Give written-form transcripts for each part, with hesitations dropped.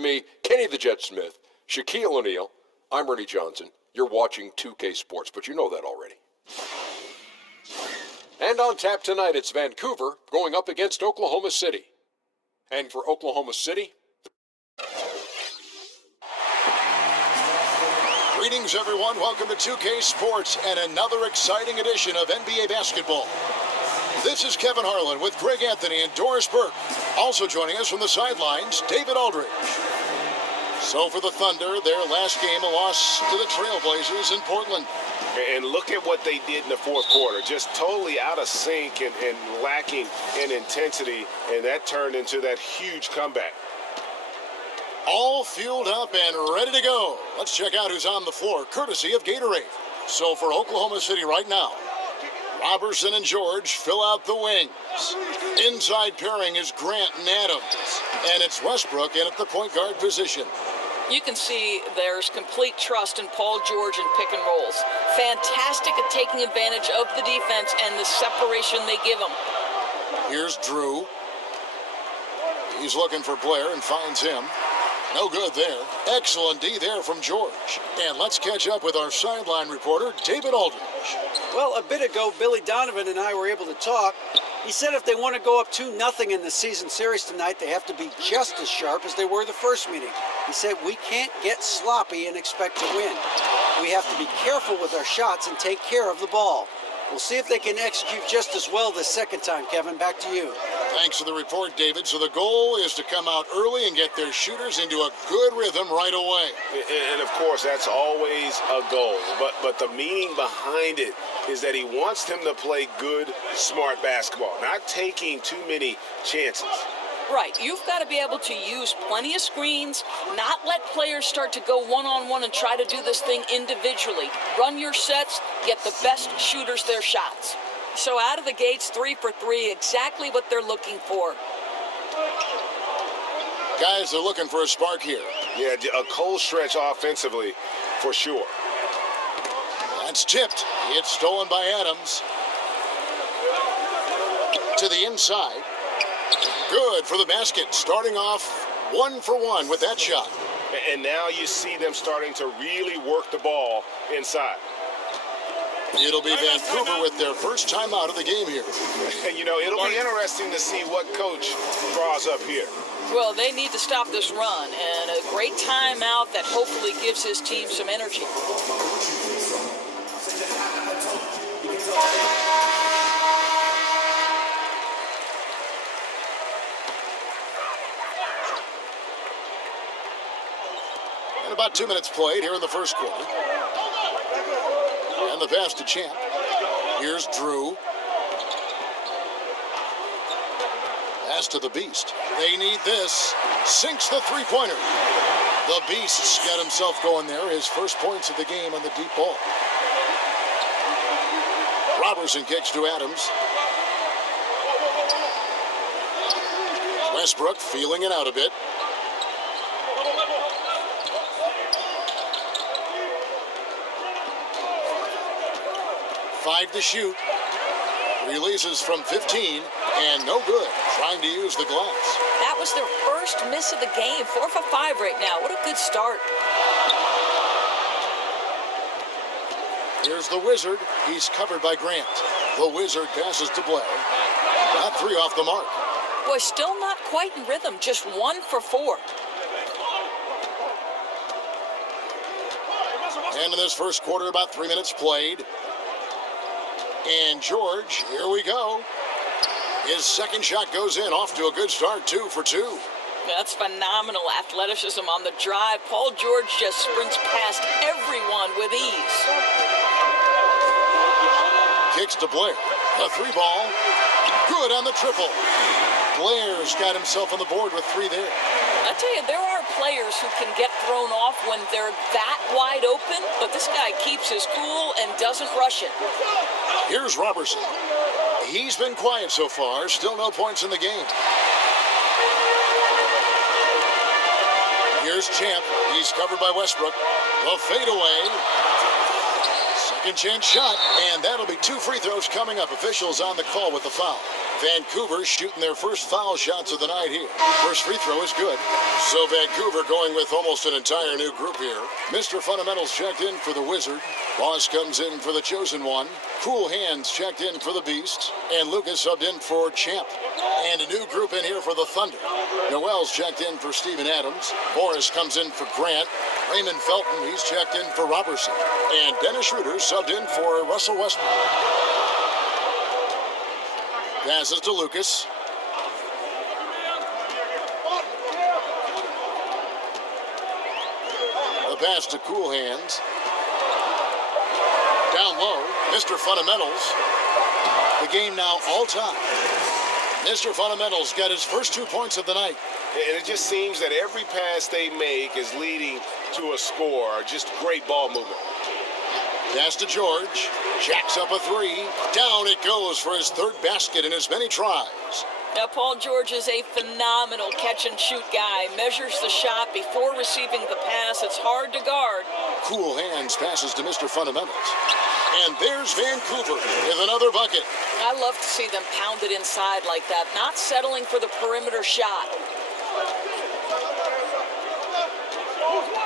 me, Kenny the Jet Smith, Shaquille O'Neal. I'm Ernie Johnson. You're watching 2K Sports, but you know that already. And on tap tonight, it's Vancouver going up against Oklahoma City. And for Oklahoma City... Greetings, everyone. Welcome to 2K Sports and another exciting edition of NBA basketball. This is Kevin Harlan with Greg Anthony and Doris Burke. Also joining us from the sidelines, David Aldridge. So for the Thunder, their last game, a loss to the Trailblazers in Portland. And look at what they did in the fourth quarter. Just totally out of sync and lacking in intensity. And that turned into that huge comeback. All fueled up and ready to go. Let's check out who's on the floor, courtesy of Gatorade. So for Oklahoma City right now, Robertson and George fill out the wings. Inside pairing is Grant and Adams. And it's Westbrook in at the point guard position. You can see there's complete trust in Paul George in pick and rolls. Fantastic at taking advantage of the defense and the separation they give him. Here's Drew. He's looking for Blair and finds him. No good there. Excellent D there from George. And let's catch up with our sideline reporter, David Aldridge. Well, a bit ago, Billy Donovan and I were able to talk. He said if they want to go up 2-0 in the season series tonight, they have to be just as sharp as they were the first meeting. He said we can't get sloppy and expect to win. We have to be careful with our shots and take care of the ball. We'll see if they can execute just as well this second time, Kevin. Back to you. Thanks for the report, David. So the goal is to come out early and get their shooters into a good rhythm right away. And of course, that's always a goal. But the meaning behind it is that he wants them to play good, smart basketball, not taking too many chances. Right, you've got to be able to use plenty of screens, not let players start to go one-on-one and try to do this thing individually. Run your sets, get the best shooters their shots. So out of the gates, 3 for 3, exactly what they're looking for. Guys are looking for a spark here. Yeah, a cold stretch offensively, for sure. That's tipped. It's stolen by Adams. To the inside. Good for the basket. Starting off 1 for 1 with that shot. And now you see them starting to really work the ball inside. It'll be Vancouver with their first time out of the game here. You know, it'll be interesting to see what coach draws up here. Well, they need to stop this run, and a great timeout that hopefully gives his team some energy. And about 2 minutes played here in the first quarter. And the pass to Champ. Here's Drew. Pass to the Beast. They need this. Sinks the three-pointer. The Beast's got himself going there. His first points of the game on the deep ball. Robertson kicks to Adams. Westbrook feeling it out a bit. Five to shoot. Releases from 15, and no good. Trying to use the glass. That was their first miss of the game. 4 for 5 right now. What a good start. Here's the Wizard. He's covered by Grant. The Wizard passes to Blair. Not 3 off the mark. Boy, still not quite in rhythm. Just 1 for 4. And in this first quarter, about 3 minutes played. And George, here we go. His second shot goes in, off to a good start, 2 for 2. That's phenomenal athleticism on the drive. Paul George just sprints past everyone with ease. Kicks to Blair. A 3-ball. Good on the triple. Blair's got himself on the board with 3 there. I tell you, there are players who can get thrown off when they're that wide open, but this guy keeps his cool and doesn't rush it. Here's Robertson. He's been quiet so far. Still no points in the game. Here's Champ. He's covered by Westbrook. The fadeaway. Second chance shot, and that'll be 2 free throws coming up. Officials on the call with the foul. Vancouver shooting their first foul shots of the night here. First free throw is good. So Vancouver going with almost an entire new group here. Mr. Fundamentals checked in for the Wizard. Boss comes in for the Chosen One. Cool Hands checked in for the Beast. And Lucas subbed in for Champ. And a new group in here for the Thunder. Noel's checked in for Steven Adams. Morris comes in for Grant. Raymond Felton, he's checked in for Robertson. And Dennis Schroeder subbed in for Russell Westbrook. Passes to Lucas. The pass to Cool Hands. Down low, Mr. Fundamentals. The game now all time. Mr. Fundamentals got his first 2 points of the night. And it just seems that every pass they make is leading to a score. Just great ball movement. Pass to George. Jacks up a 3. Down it goes for his 3rd basket in as many tries. Now, Paul George is a phenomenal catch-and-shoot guy. Measures the shot before receiving the pass. It's hard to guard. Cool Hands passes to Mr. Fundamentals. And there's Vancouver with another bucket. I love to see them pound it inside like that, not settling for the perimeter shot.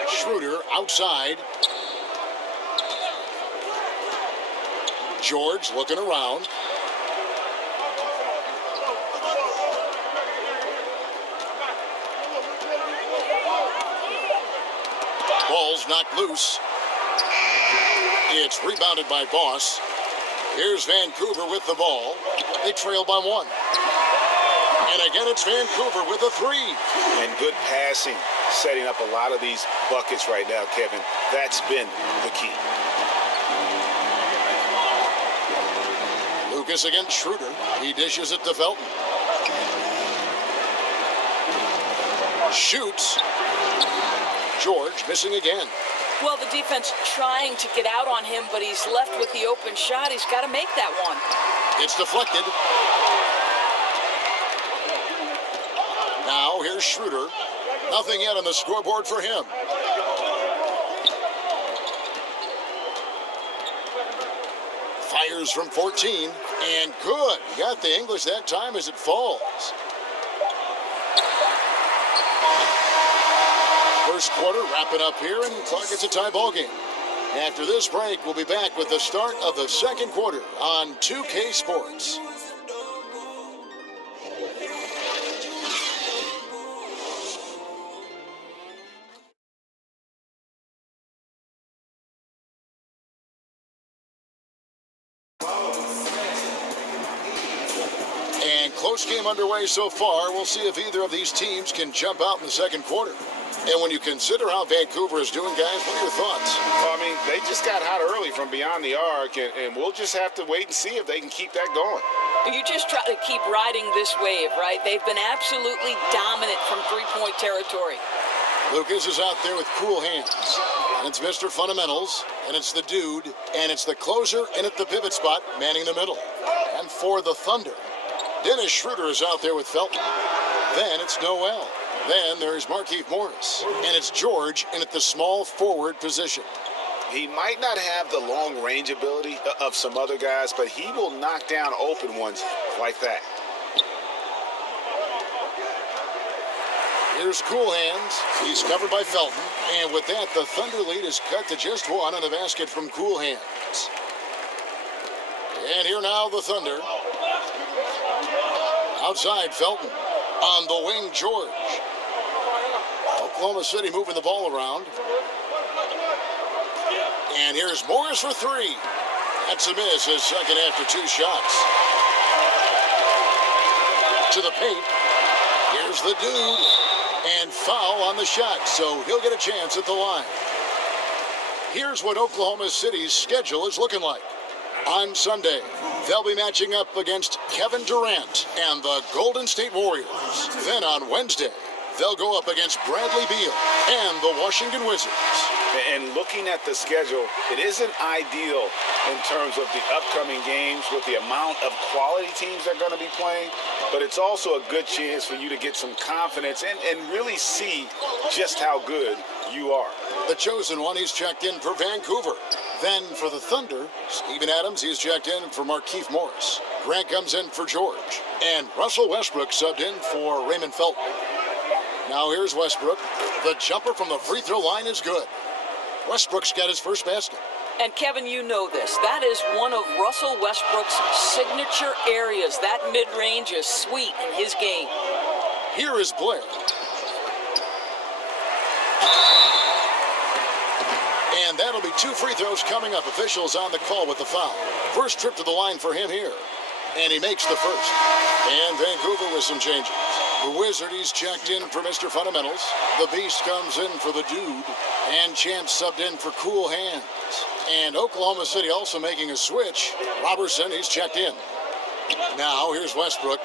Schroeder outside. George looking around. Ball's knocked loose. It's rebounded by Boss. Here's Vancouver with the ball. They trail by 1. And again, it's Vancouver with a 3. And good passing, setting up a lot of these buckets right now, Kevin. That's been the key. Lucas against Schroeder. He dishes it to Felton. Shoots. George missing again. Well, the defense trying to get out on him, but he's left with the open shot. He's got to make that one. It's deflected. Now here's Schroeder. Nothing yet on the scoreboard for him. Fires from 14, and good. He got the English that time as it falls. First quarter wrapping up here, and clock it's a tie ball game. After this break, we'll be back with the start of the second quarter on 2K Sports. And close game underway so far. We'll see if either of these teams can jump out in the second quarter. And when you consider how Vancouver is doing, guys, what are your thoughts? Well, I mean, they just got hot early from beyond the arc, and we'll just have to wait and see if they can keep that going. You just try to keep riding this wave, right? They've been absolutely dominant from three-point territory. Lucas is out there with cool hands. And it's Mr. Fundamentals, and it's the dude, and it's the closer in at the pivot spot, manning the middle. And for the Thunder, Dennis Schroeder is out there with Felton. Then it's Noel. Then there's Markieff Morris. And it's George in at the small forward position. He might not have the long range ability of some other guys, but he will knock down open ones like that. Here's Cool Hands. He's covered by Felton. And with that, the Thunder lead is cut to just 1 on a basket from Cool Hands. And here now the Thunder. Outside Felton. On the wing, George. Oklahoma City moving the ball around. And here's Morris for 3. That's a miss, his second after 2 shots. To the paint. Here's the dude. And foul on the shot, so he'll get a chance at the line. Here's what Oklahoma City's schedule is looking like. On Sunday, they'll be matching up against Kevin Durant and the Golden State Warriors. Then on Wednesday, they'll go up against Bradley Beal and the Washington Wizards. And looking at the schedule, it isn't ideal in terms of the upcoming games with the amount of quality teams they're going to be playing, but it's also a good chance for you to get some confidence and really see just how good you are. The Chosen One, he's checked in for Vancouver. Then for the Thunder, Steven Adams, he's checked in for Markieff Morris. Grant comes in for George. And Russell Westbrook subbed in for Raymond Felton. Now here's Westbrook. The jumper from the free throw line is good. Westbrook's got his first basket. And Kevin, you know this. That is one of Russell Westbrook's signature areas. That mid-range is sweet in his game. Here is Blair. And that'll be 2 free throws coming up. Officials on the call with the foul. First trip to the line for him here. And he makes the first. And Vancouver with some changes. The Wizard, he's checked in for Mr. Fundamentals. The Beast comes in for the Dude. And Champ subbed in for Cool Hands. And Oklahoma City also making a switch. Robertson, he's checked in. Now here's Westbrook.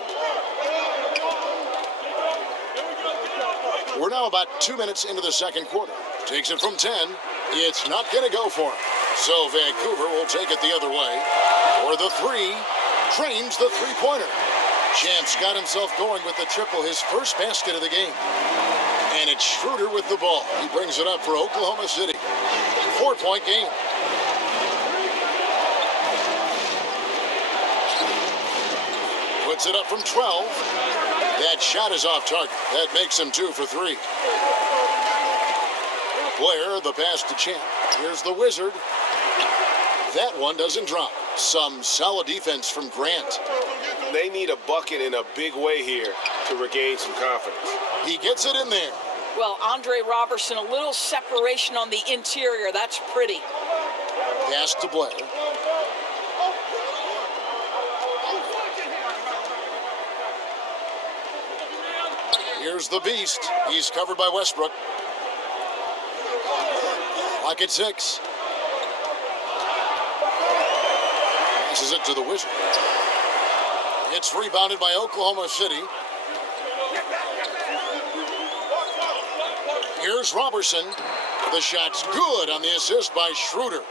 We're now about 2 minutes into the second quarter. Takes it from 10. It's not going to go for him. So Vancouver will take it the other way. For the 3, drains the three-pointer. Champ's got himself going with the triple, his first basket of the game. And it's Schroeder with the ball. He brings it up for Oklahoma City. 4-point game. Puts it up from 12. That shot is off target. That makes him 2 for 3. Blair, the pass to Champ. Here's the Wizard. That one doesn't drop. Some solid defense from Grant. They need a bucket in a big way here to regain some confidence. He gets it in there. Well, Andre Robertson, a little separation on the interior. That's pretty. Pass to Blair. Here's the Beast. He's covered by Westbrook. Lock at 6. Passes it to the Wizard. It's rebounded by Oklahoma City. Here's Robertson. The shot's good on the assist by Schroeder.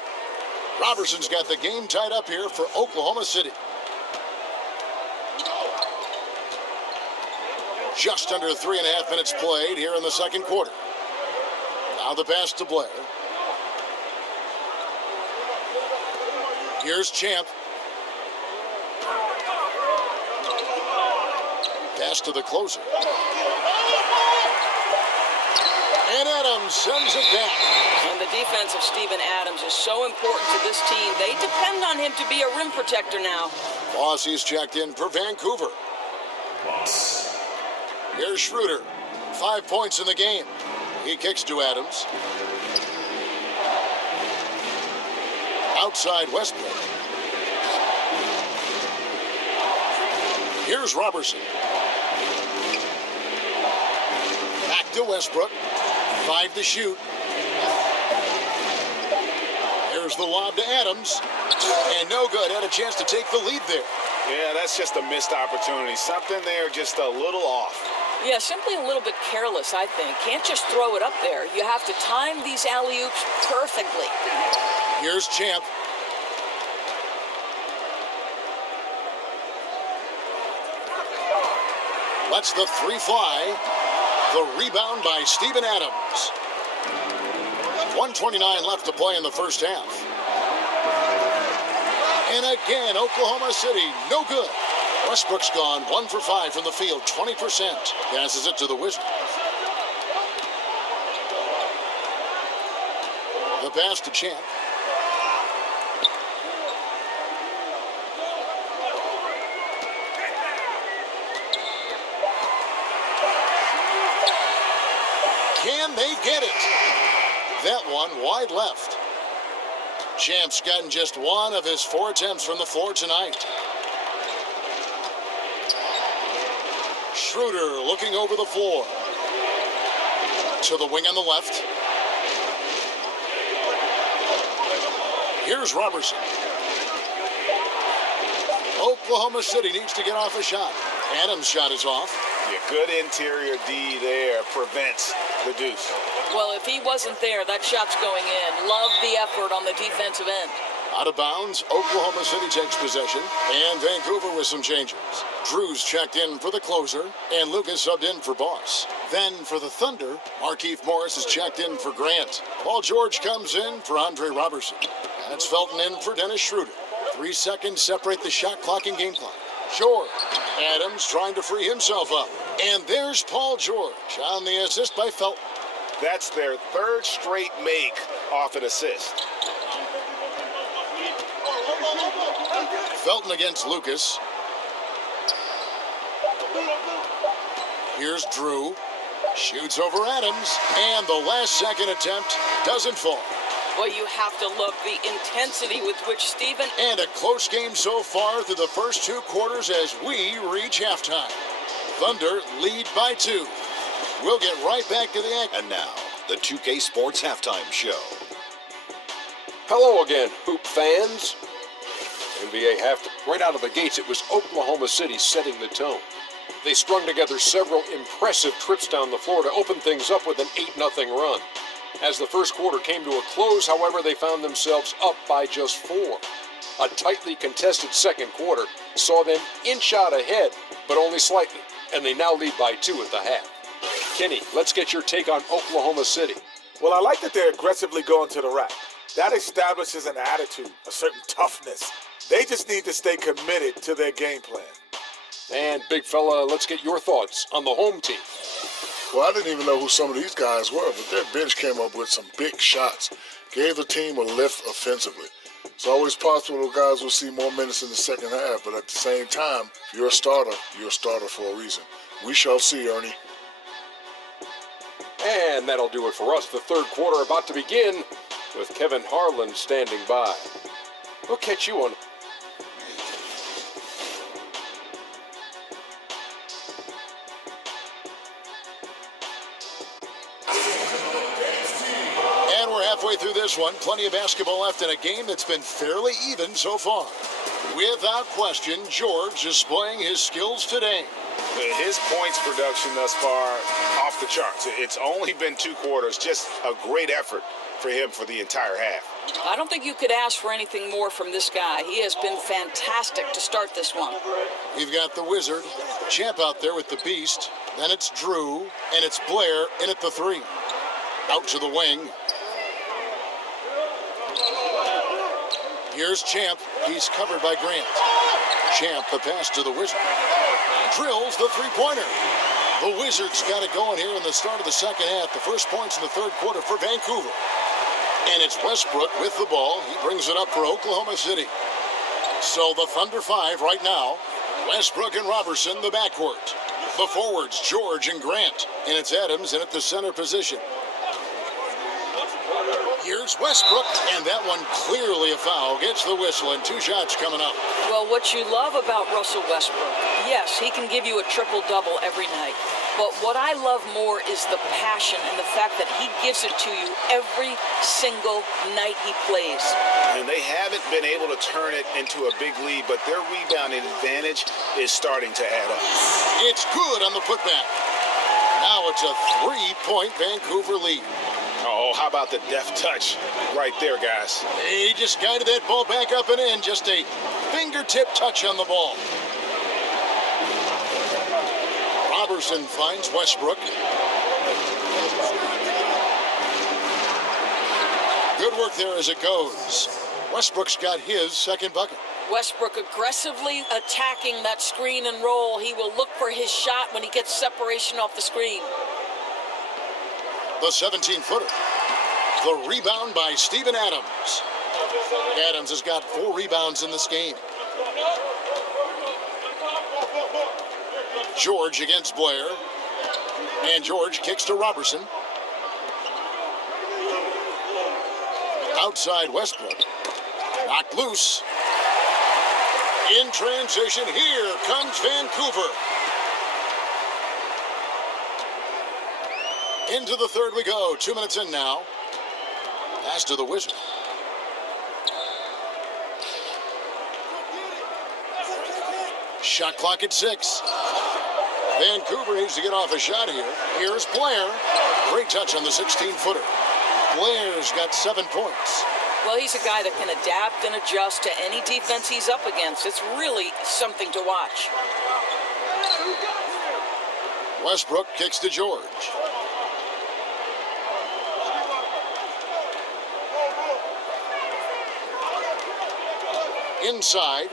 Robertson's got the game tied up here for Oklahoma City. Just under 3.5 minutes played here in the second quarter. Now the pass to Blair. Here's Champ. Pass to the closer. And Adams sends it back. And the defense of Steven Adams is so important to this team. They depend on him to be a rim protector now. Bossy's checked in for Vancouver. Here's Schroeder. 5 points in the game. He kicks to Adams. Outside Westbrook. Here's Robertson. Back to Westbrook. 5 to shoot. Here's the lob to Adams. And no good. Had a chance to take the lead there. Yeah, that's just a missed opportunity. Something there just a little off. Yeah, simply a little bit careless, I think. Can't just throw it up there. You have to time these alley-oops perfectly. Here's Champ. Lets the 3 fly. The rebound by Steven Adams. 1:29 left to play in the first half. And again, Oklahoma City, no good. Westbrook's gone 1 for 5 from the field, 20%. Passes it to the Wizard. The pass to Champ. Can they get it? That one wide left. Champ's gotten just 1 of his 4 attempts from the floor tonight. Schroeder looking over the floor. To the wing on the left. Here's Robertson. Oklahoma City needs to get off a shot. Adams' shot is off. Yeah, good interior D there prevents the deuce. Well, if he wasn't there, that shot's going in. Love the effort on the defensive end. Out of bounds, Oklahoma City takes possession, and Vancouver with some changes. Drew's checked in for the closer, and Lucas subbed in for Boss. Then for the Thunder, Markieff Morris is checked in for Grant. Paul George comes in for Andre Robertson. That's Felton in for Dennis Schroeder. 3 seconds separate the shot clock and game clock. George. Adams trying to free himself up. And there's Paul George on the assist by Felton. That's their third straight make off an assist. Felton against Lucas. Here's Drew. Shoots over Adams. And the last second attempt doesn't fall. Well, you have to love the intensity with which Stephen... And a close game so far through the first 2 quarters as we reach halftime. Thunder lead by 2. We'll get right back to the action. And now, the 2K Sports Halftime Show. Hello again, hoop fans. NBA halftime. Right out of the gates, it was Oklahoma City setting the tone. They strung together several impressive trips down the floor to open things up with an 8-0 run. As the first quarter came to a close, however, they found themselves up by just 4. A tightly contested second quarter saw them inch out ahead, but only slightly, and they now lead by 2 at the half. Kenny, let's get your take on Oklahoma City. Well, I like that they're aggressively going to the rack. That establishes an attitude, a certain toughness. They just need to stay committed to their game plan. And big fella, let's get your thoughts on the home team. Well, I didn't even know who some of these guys were, but their bench came up with some big shots, gave the team a lift offensively. It's always possible those guys will see more minutes in the second half, but at the same time, if you're a starter for a reason. We shall see, Ernie. And that'll do it for us. The third quarter about to begin with Kevin Harlan standing by. We'll catch you on... And we're halfway through this one. Plenty of basketball left in a game that's been fairly even so far. Without question, George displaying his skills today. His points production thus far off the charts. It's only been 2 quarters. Just a great effort for him for the entire half. I don't think you could ask for anything more from this guy. He has been fantastic to start this one. We've got the Wizard, Champ out there with the Beast. Then it's Drew, and it's Blair in at the 3. Out to the wing. Here's Champ. He's covered by Grant. Champ, the pass to the Wizard. Drills the 3-pointer. The Wizards got it going here in the start of the second half. The first points in the third quarter for Vancouver. And it's Westbrook with the ball. He brings it up for Oklahoma City. So the Thunder 5 right now. Westbrook and Robertson, the backcourt. The forwards, George and Grant. And it's Adams in at the center position. Here's Westbrook, and that one clearly a foul. Gets the whistle, and 2 shots coming up. Well, what you love about Russell Westbrook, yes, he can give you a triple-double every night. But what I love more is the passion and the fact that he gives it to you every single night he plays. And they haven't been able to turn it into a big lead, but their rebounding advantage is starting to add up. It's good on the putback. Now it's a 3-point Vancouver lead. Oh, how about the deft touch right there, guys? He just guided that ball back up and in. Just a fingertip touch on the ball. Robertson finds Westbrook. Good work there as it goes. Westbrook's got his second bucket. Westbrook aggressively attacking that screen and roll. He will look for his shot when he gets separation off the screen. The 17-footer. The rebound by Steven Adams. Adams has got 4 rebounds in this game. George against Blair. And George kicks to Robertson. Outside Westbrook. Knocked loose. In transition, here comes Vancouver. Into the third we go. 2 minutes in now. Pass to the Wizard. Shot clock at 6. Vancouver needs to get off a shot here. Here's Blair. Great touch on the 16-footer. Blair's got 7 points. Well, he's a guy that can adapt and adjust to any defense he's up against. It's really something to watch. Westbrook kicks to George. inside.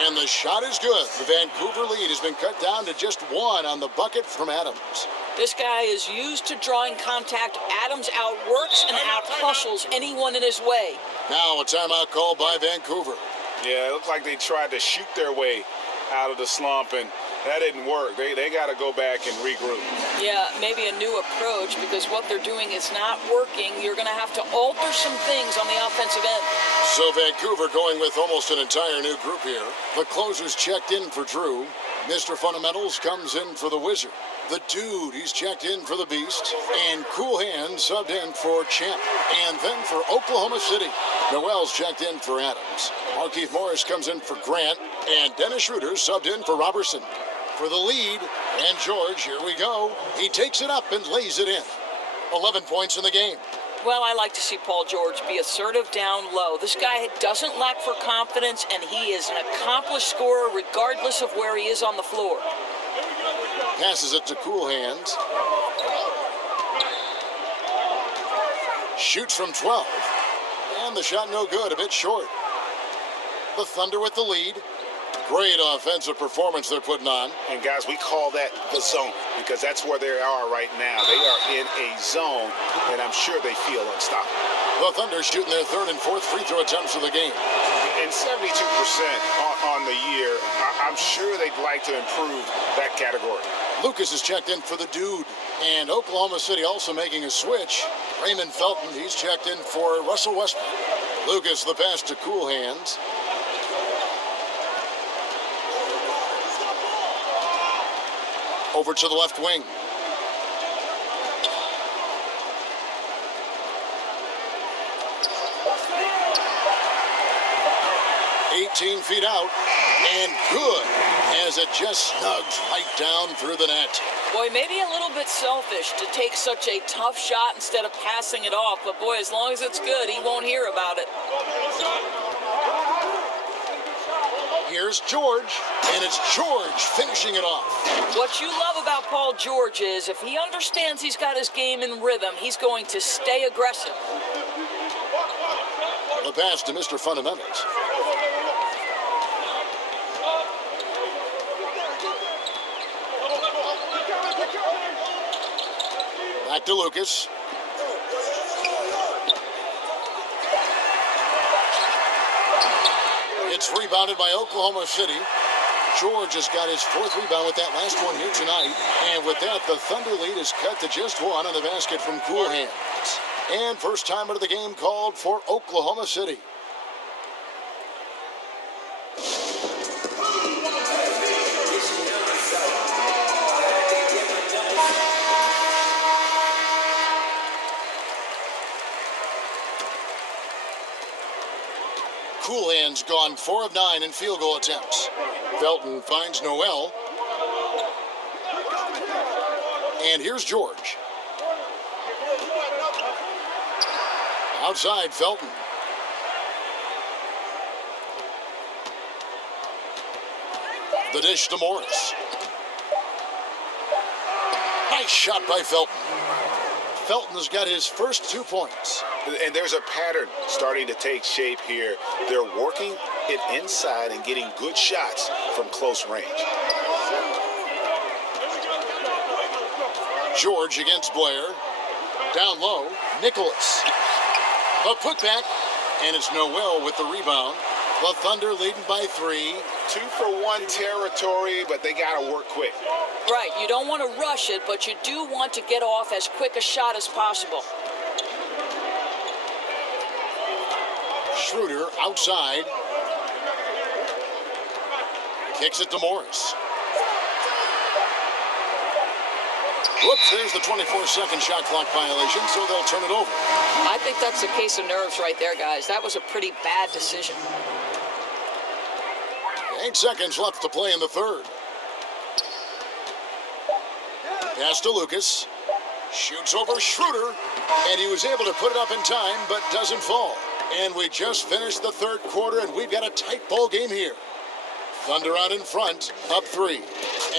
And the shot is good. The Vancouver lead has been cut down to just one on the bucket from Adams. This guy is used to drawing contact. Adams outworks and out-hustles anyone in his way. Now a timeout call by Vancouver. Yeah, it looked like they tried to shoot their way out of the slump, and that didn't work. They got to go back and regroup. Yeah, maybe a new approach, because what they're doing is not working. You're going to have to alter some things on the offensive end. So Vancouver going with almost an entire new group here. The closers checked in for Drew. Mr. Fundamentals comes in for the Wizard. The Dude, he's checked in for the Beast. And Cool Hands subbed in for Champ. And then for Oklahoma City, Noel's checked in for Adams. Markeith Morris comes in for Grant. And Dennis Schroeder subbed in for Robertson. For the lead, and George, here we go. He takes it up and lays it in. 11 points in the game. Well, I like to see Paul George be assertive down low. This guy doesn't lack for confidence, and he is an accomplished scorer regardless of where he is on the floor. Passes it to Cool Hands. Shoots from 12. And the shot no good, a bit short. The Thunder with the lead. Great offensive performance they're putting on. And guys, we call that the zone, because that's where they are right now. They are in a zone, and I'm sure they feel unstoppable. The Thunder shooting their third and fourth free throw attempts of the game. And 72% on the year. I'm sure they'd like to improve that category. Lucas is checked in for the Dude. And Oklahoma City also making a switch. Raymond Felton, he's checked in for Russell Westbrook. Lucas, the pass to Cool Hands. Over to the left wing. "18 feet out, and good, as it just snugs right down through the net. Boy, maybe a little bit selfish to take such a tough shot instead of passing it off, but boy, as long as it's good, he won't hear about it. Here's George, and it's George finishing it off. What you love about Paul George is if he understands he's got his game in rhythm, he's going to stay aggressive. The pass to Mr. Fundamentals. Back to Lucas. It's rebounded by Oklahoma City. George has got his fourth rebound with that last one here tonight. And with that, the Thunder lead is cut to just one on the basket from Cool Hands. And first time of the game called for Oklahoma City. Cool Hands gone 4 of 9 in field goal attempts. Felton finds Noel. And here's George. Outside, Felton. The dish to Morris. Nice shot by Felton. Felton has got his first 2 points. And there's a pattern starting to take shape here. They're working it inside and getting good shots from close range. George against Blair. Down low, Nicholas. The putback, and it's Noel with the rebound. The Thunder leading by 3. 2-for-1 territory, but they got to work quick. Right, you don't want to rush it, but you do want to get off as quick a shot as possible. Schroeder outside. Kicks it to Morris. Whoops, there's the 24-second shot clock violation, so they'll turn it over. I think that's a case of nerves right there, guys. That was a pretty bad decision. 8 seconds left to play in the third. Pass to Lucas. Shoots over Schroeder, and he was able to put it up in time, but doesn't fall. And we just finished the third quarter, and we've got a tight ball game here. Thunder out in front, up 3.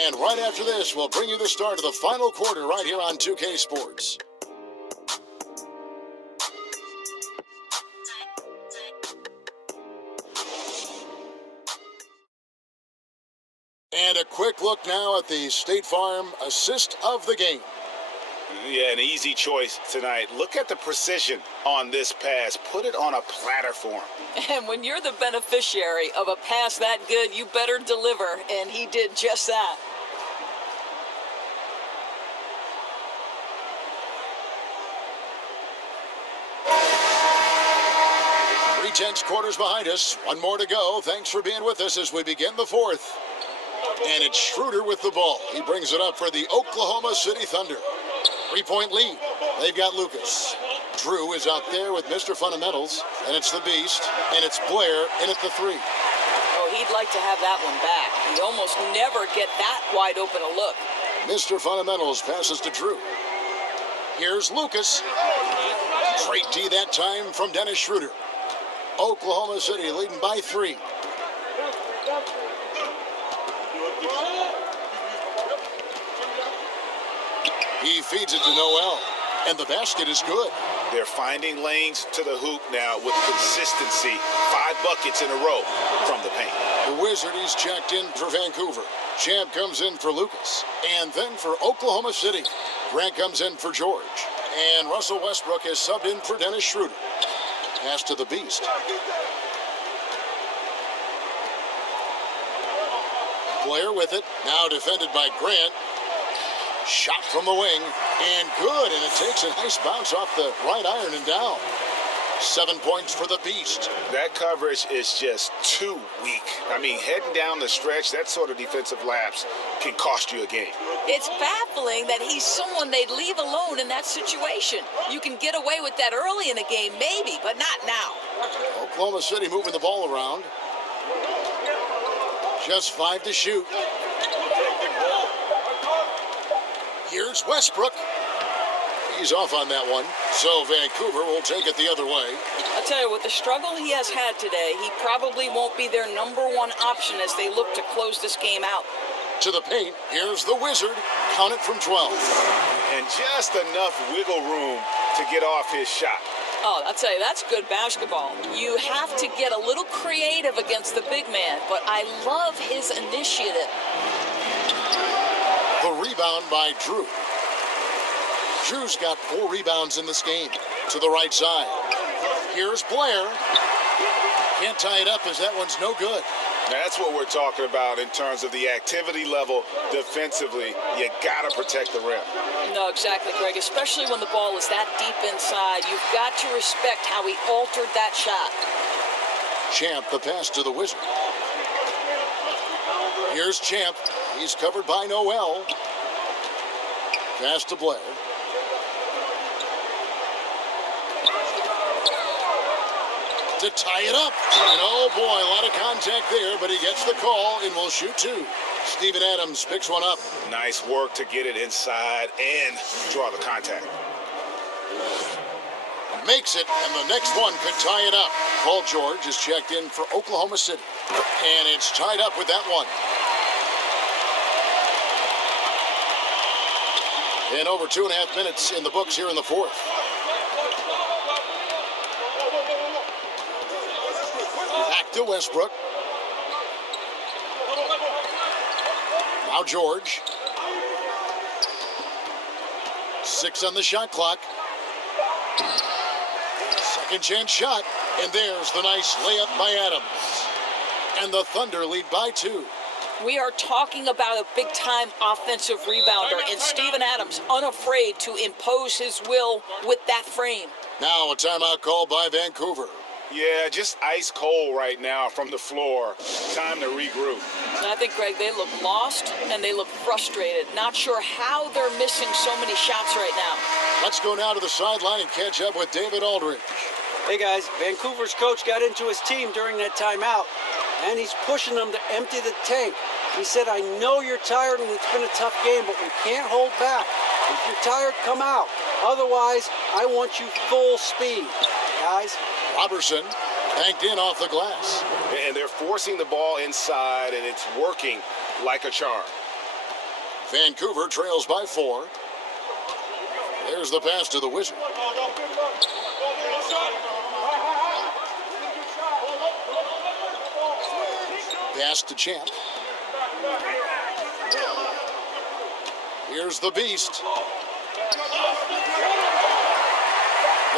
And right after this, we'll bring you the start of the final quarter right here on 2K Sports. And a quick look now at the State Farm assist of the game. Yeah, an easy choice tonight. Look at the precision on this pass. Put it on a platter for him. And when you're the beneficiary of a pass that good, you better deliver, and he did just that. 3/10 quarters behind us. One more to go. Thanks for being with us as we begin the fourth. And it's Schroeder with the ball. He brings it up for the Oklahoma City Thunder. 3-point lead. They've got Lucas. Drew is out there with Mr. Fundamentals. And it's the Beast. And it's Blair in at the 3. Oh, he'd like to have that one back. He almost never get that wide open a look. Mr. Fundamentals passes to Drew. Here's Lucas. Straight D that time from Dennis Schroeder. Oklahoma City leading by 3. He feeds it to Noel, and the basket is good. They're finding lanes to the hoop now with consistency. 5 buckets in a row from the paint. The Wizard is checked in for Vancouver. Champ comes in for Lucas. And then for Oklahoma City, Grant comes in for George. And Russell Westbrook is subbed in for Dennis Schroeder. Pass to the Beast. Blair with it. Now defended by Grant. Shot from the wing. And good. And it takes a nice bounce off the right iron and down. 7 points for the Beast. That coverage is just too weak. I mean, heading down the stretch, that sort of defensive lapse can cost you a game. It's baffling that he's someone they'd leave alone in that situation. You can get away with that early in a game, maybe, but not now. Oklahoma City moving the ball around. Just 5 to shoot. Here's Westbrook. He's off on that one. So Vancouver will take it the other way. I'll tell you, with the struggle he has had today, he probably won't be their number one option as they look to close this game out. To the paint, here's the Wizard. Count it from 12. And just enough wiggle room to get off his shot. Oh, I'll tell you, that's good basketball. You have to get a little creative against the big man, but I love his initiative. The rebound by Drew. Drew's got 4 rebounds in this game. To the right side. Here's Blair. Can't tie it up as that one's no good. That's what we're talking about in terms of the activity level defensively. You got to protect the rim. No, exactly, Greg. Especially when the ball is that deep inside. You've got to respect how he altered that shot. Champ, the pass to the Wizard. Here's Champ. He's covered by Noel. Pass to Blair. To tie it up. And oh boy, a lot of contact there, but he gets the call and will shoot 2. Steven Adams picks one up. Nice work to get it inside and draw the contact. Makes it, and the next one could tie it up. Paul George is checked in for Oklahoma City. And it's tied up with that one. And over 2.5 minutes in the books here in the fourth. Back to Westbrook. Now George. 6 on the shot clock. Second chance shot. And there's the nice layup by Adams. And the Thunder lead by 2. We are talking about a big-time offensive rebounder, and Steven Adams unafraid to impose his will with that frame. Now a timeout call by Vancouver. Yeah, just ice cold right now from the floor. Time to regroup. I think, Greg, they look lost and they look frustrated. Not sure how they're missing so many shots right now. Let's go now to the sideline and catch up with David Aldridge. Hey guys, Vancouver's coach got into his team during that timeout, and he's pushing them to empty the tank. He said, I know you're tired and it's been a tough game, but we can't hold back. If you're tired, come out. Otherwise, I want you full speed. Guys. Robertson banked in off the glass. And they're forcing the ball inside, and it's working like a charm. Vancouver trails by 4. There's the pass to the Wizard. Pass to Champ. Here's the Beast. The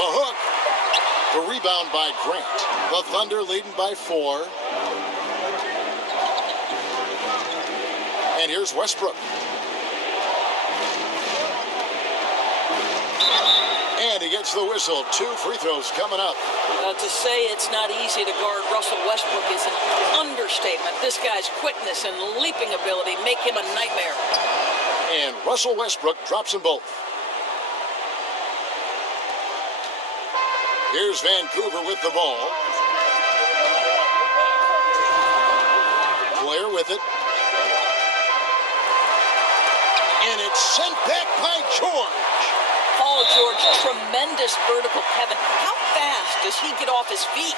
hook. The rebound by Grant. The Thunder leading by 4. And here's Westbrook. And he gets the whistle. 2 free throws coming up. To say it's not easy to guard Russell Westbrook is an understatement. This guy's quickness and leaping ability make him a nightmare. And Russell Westbrook drops them both. Here's Vancouver with the ball. Blair with it. And it's sent back by George. Paul George, tremendous vertical. Kevin, how fast does he get off his feet?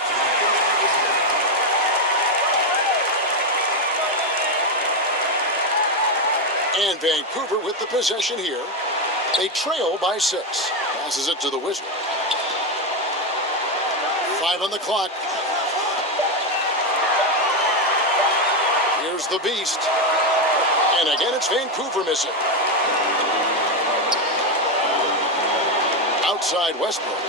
And Vancouver with the possession here. They trail by 6. Passes it to the Wizard. 5 on the clock. Here's the Beast. And again, it's Vancouver missing. Outside Westbrook.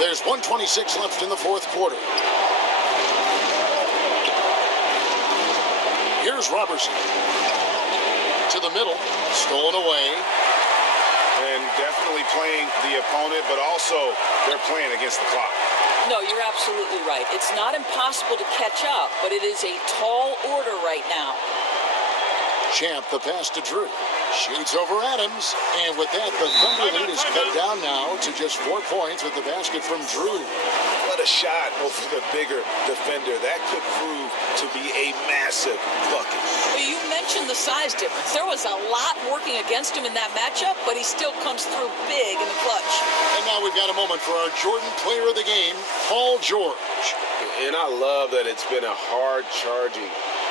There's 1:26 left in the 4th quarter. Here's Robertson. To the middle. Stolen away. And definitely playing the opponent, but also they're playing against the clock. No, you're absolutely right. It's not impossible to catch up, but it is a tall order right now. Champ, the pass to Drew. Shoots over Adams. And with that, the Thunder lead is cut down now to just 4 points with the basket from Drew. What a shot over the bigger defender. That could prove to be a massive bucket. Well, you mentioned the size difference. There was a lot working against him in that matchup, but he still comes through big in the clutch. And now we've got a moment for our Jordan player of the game, Paul George. And I love that it's been a hard-charging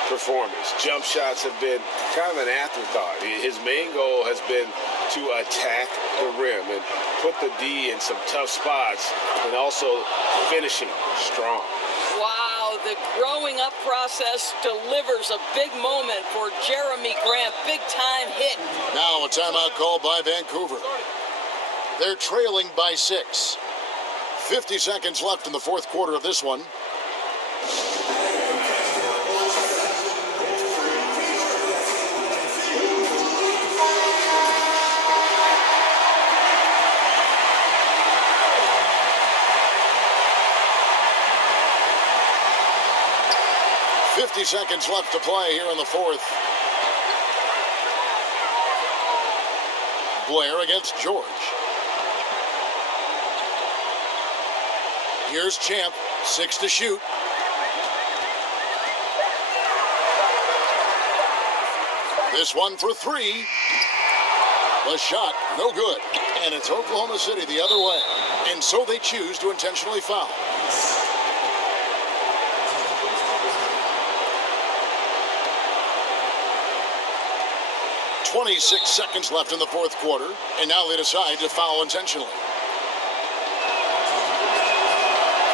performance. Jump shots have been kind of an afterthought. His main goal has been to attack the rim and put the D in some tough spots and also finishing strong. Wow, the growing up process delivers a big moment for Jeremy Grant. Big time hit. Now a timeout called by Vancouver. They're trailing by 6. 50 seconds left in the 4th quarter of this one. Seconds left to play here in the 4th. Blair against George. Here's Champ, 6 to shoot. This one for 3. The shot, no good. And it's Oklahoma City the other way. And so they choose to intentionally foul. 26 seconds left in the 4th quarter, and now they decide to foul intentionally.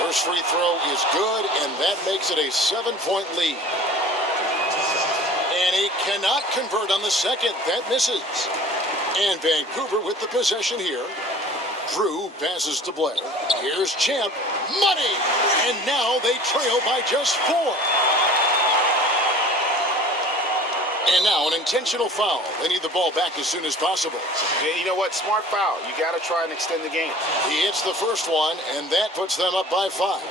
First free throw is good, and that makes it a 7-point lead. And he cannot convert on the second. That misses. And Vancouver with the possession here. Drew passes to Blair. Here's Champ. Money! And now they trail by just 4. And now an intentional foul. They need the ball back as soon as possible. Yeah, you know what? Smart foul. You got to try and extend the game. He hits the first one, and that puts them up by 5.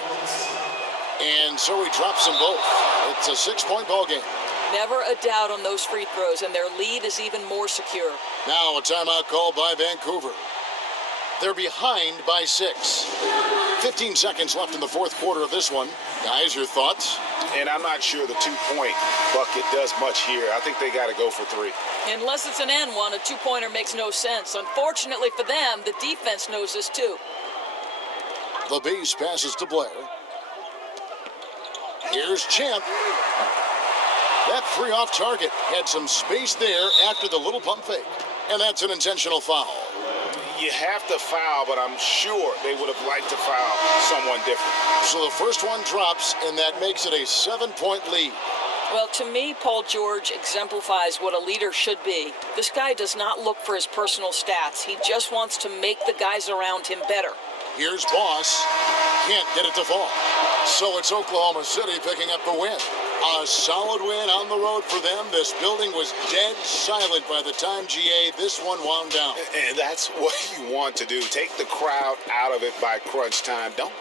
And so he drops them both. It's a 6-point ball game. Never a doubt on those free throws, and their lead is even more secure. Now a timeout called by Vancouver. They're behind by 6. 15 seconds left in the 4th quarter of this one. Guys, your thoughts? And I'm not sure the 2-point bucket does much here. I think they got to go for 3. Unless it's an N1, a 2-pointer makes no sense. Unfortunately for them, the defense knows this too. The Beast passes to Blair. Here's Champ. That 3 off target had some space there after the little pump fake. And that's an intentional foul. You have to foul, but I'm sure they would have liked to foul someone different. So the first one drops, and that makes it a 7-point lead. Well, to me, Paul George exemplifies what a leader should be. This guy does not look for his personal stats. He just wants to make the guys around him better. Here's Boss. Can't get it to fall. So it's Oklahoma City picking up the win. A solid win on the road for them. This building was dead silent by the time, GA, this one wound down. And that's what you want to do. Take the crowd out of it by crunch time. Don't